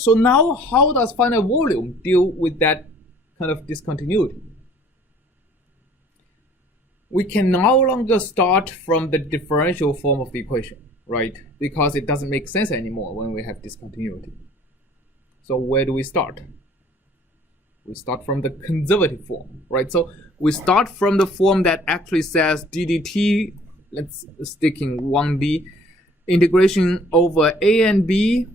So now how does finite volume deal with that kind of discontinuity? We can no longer start from the differential form of the equation, right? Because it doesn't make sense anymore when we have discontinuity. So where do we start? We start from the conservative form, right? So we start from the form that actually says ddt, let's stick in 1D, integration over a and b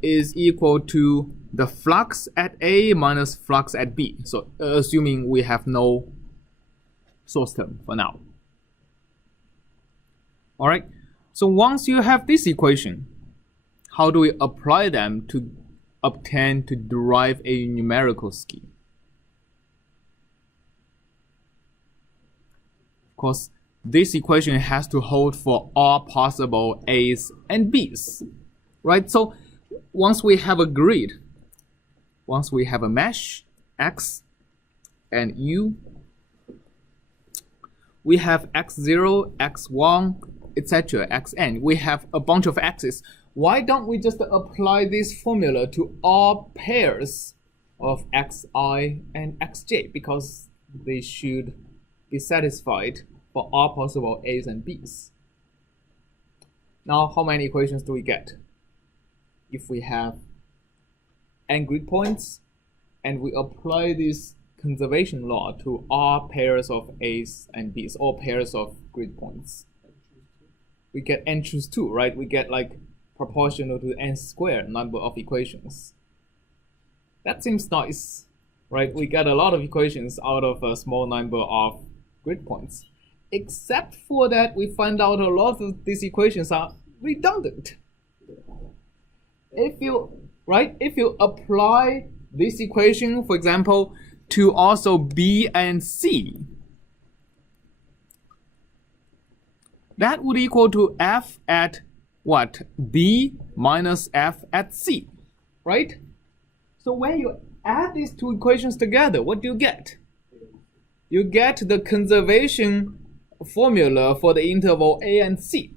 is equal to the flux at a minus flux at b. So assuming we have no source term for now. All right, so once you have this equation, how do we apply them to derive a numerical scheme? Of course, this equation has to hold for all possible a's and b's, right? So once we have a grid, once we have a mesh, x and u, we have x0, x1, etc., xn. We have a bunch of x's. Why don't we just apply this formula to all pairs of xi and xj? Because they should be satisfied for all possible a's and b's. Now, how many equations do we get? If we have n grid points and we apply this conservation law to all pairs of a's and b's, all pairs of grid points, we get n choose 2, right? We get like proportional to n squared number of equations. That seems nice, right? We get a lot of equations out of a small number of grid points. Except for that, we find out a lot of these equations are redundant. If you apply this equation, for example, to also b and c, that would equal to f at what? B minus f at c, right? So when you add these two equations together, what do you get? You get the conservation formula for the interval a and c.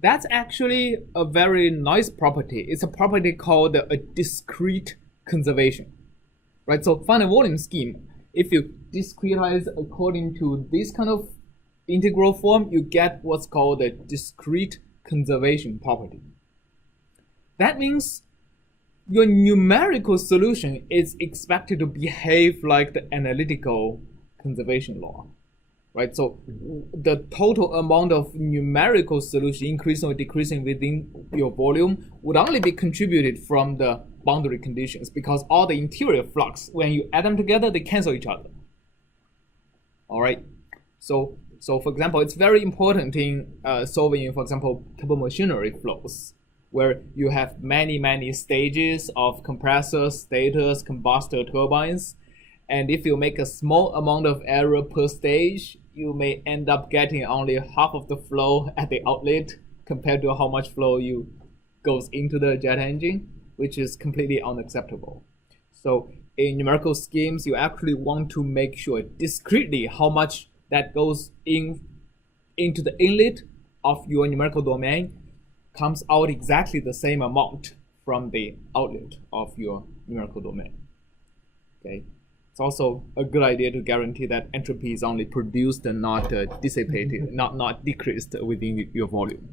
That's actually a very nice property. It's a property called a discrete conservation, right? So finite volume scheme, if you discretize according to this kind of integral form, you get what's called a discrete conservation property. That means your numerical solution is expected to behave like the analytical conservation law, right? So the total amount of numerical solution increasing or decreasing within your volume would only be contributed from the boundary conditions, because all the interior flux, when you add them together, they cancel each other. All right. So for example, it's very important in solving, for example, turbomachinery flows, where you have many stages of compressors, stators, combustor turbines. And if you make a small amount of error per stage, you may end up getting only half of the flow at the outlet compared to how much flow goes into the jet engine, which is completely unacceptable. So in numerical schemes, you actually want to make sure discretely how much that goes into the inlet of your numerical domain comes out exactly the same amount from the outlet of your numerical domain. Okay. It's also a good idea to guarantee that entropy is only produced and not dissipated, not decreased within your volume.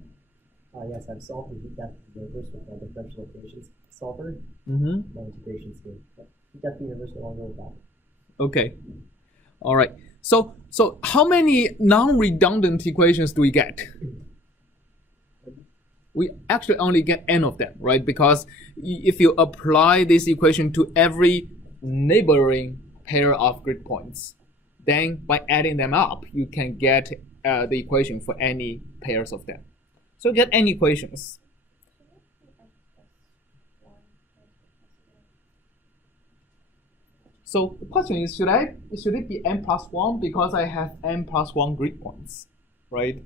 Yes, I've solved the heat depth universe with my differential equations solver, my integration scheme. Heat depth universe no longer with that. Okay. All right. So how many non-redundant equations do we get? We actually only get n of them, right? Because if you apply this equation to every neighboring pair of grid points, then by adding them up, you can get the equation for any pairs of them. So get n equations. So the question is, should it be n plus 1 because I have n plus 1 grid points, right?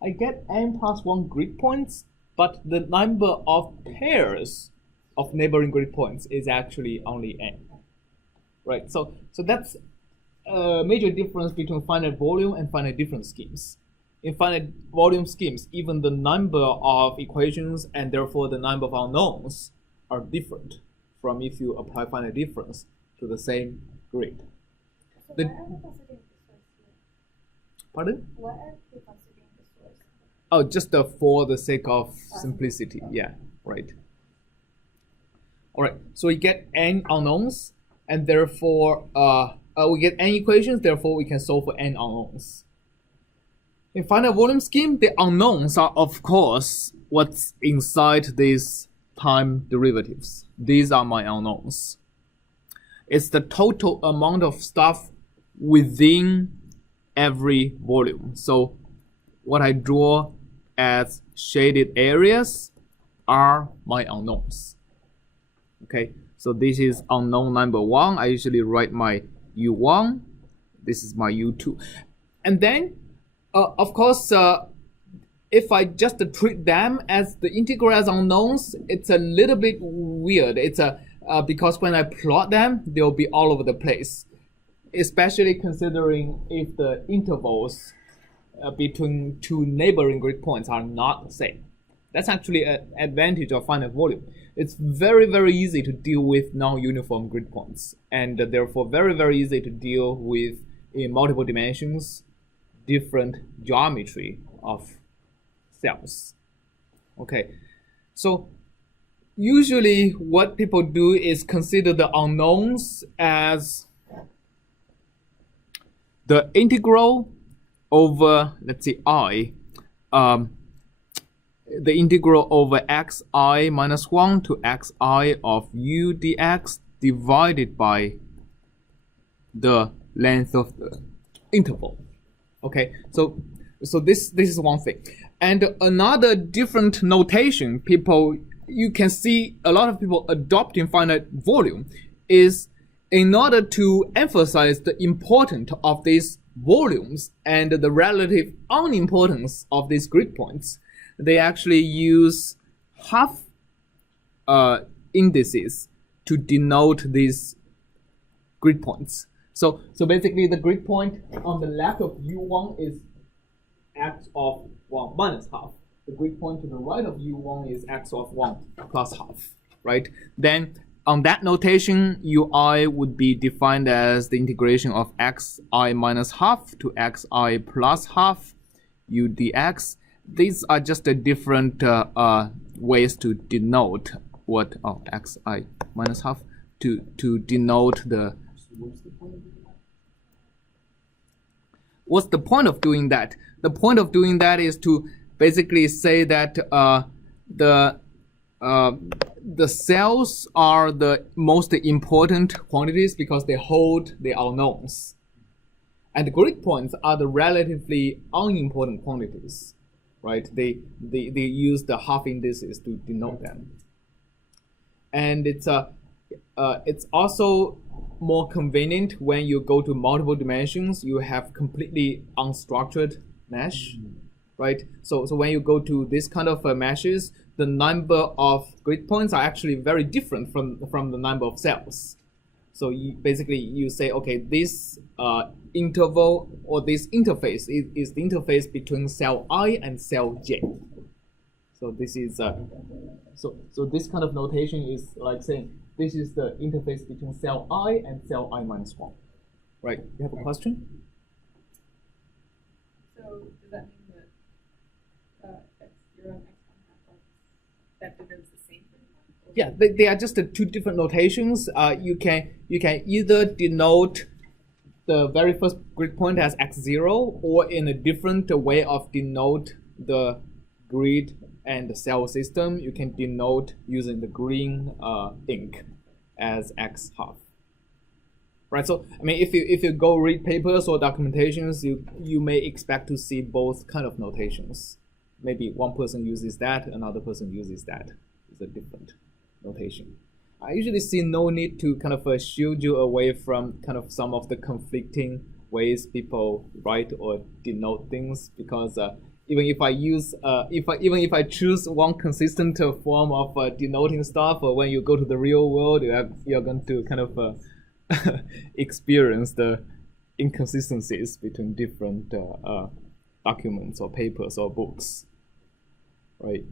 I get n plus 1 grid points, but the number of pairs of neighboring grid points is actually only n, right? So that's a major difference between finite volume and finite difference schemes. in finite volume schemes, even the number of equations and therefore the number of unknowns are different from if you apply finite difference to the same grid. So The- why are we considering the source here? Pardon? Why are we considering the source? Oh, just for the sake of simplicity. Yeah, right. All right. So we get n unknowns, and therefore we get n equations. Therefore, we can solve for n unknowns. In finite volume scheme, the unknowns are of course what's inside these time derivatives. These are my unknowns. It's the total amount of stuff within every volume. So what I draw as shaded areas are my unknowns. Okay, so this is unknown number 1. I usually write my U1. This is my U2. And then, of course, if I just treat them as the integral as unknowns, it's a little bit weird. It's because when I plot them, they'll be all over the place, especially considering if the intervals between two neighboring grid points are not the same. That's actually an advantage of finite volume. It's very, very easy to deal with non-uniform grid points, and therefore very, very easy to deal with, in multiple dimensions, different geometry of cells. Okay, so usually what people do is consider the unknowns as the integral over, let's say, I, the integral over xi minus 1 to xi of u dx divided by the length of the interval. Okay, so this is one thing. And another different notation you can see a lot of people adopt in finite volume is, in order to emphasize the importance of these volumes and the relative unimportance of these grid points, they actually use half indices to denote these grid points. So basically the grid point on the left of U1 is x of 1 minus half. The grid point to the right of U1 is x of 1 plus half, right? Then on that notation, Ui would be defined as the integration of xi minus half to xi plus half u dx. These are just a different ways to denote what xi minus half to denote the. What's the point of doing that? The point of doing that is to basically say that the cells are the most important quantities because they hold the unknowns, and the grid points are the relatively unimportant quantities, right? They use the half indices to denote them, and it's also more convenient when you go to multiple dimensions. You have completely unstructured mesh, right? So when you go to this kind of meshes, the number of grid points are actually very different from the number of cells. So you say, okay, this interval or this interface is the interface between cell I and cell J. So this is so this kind of notation is like saying this is the interface between cell I and cell I minus 1. Right? You have a question? So does that mean that x0 and x1 have that denotes the same thing? Yeah, they are just two different notations. You can either denote the very first grid point as x0, or in a different way of denote the grid and the cell system, you can denote using the green ink as x half. Right. So I mean, if you go read papers or documentations, you may expect to see both kind of notations. Maybe one person uses that, another person uses that. It's a different notation. I usually see no need to kind of shield you away from kind of some of the conflicting ways people write or denote things, because even if I use even if I choose one consistent form of denoting stuff, when you go to the real world, you're going to kind of experience the inconsistencies between different documents or papers or books, right?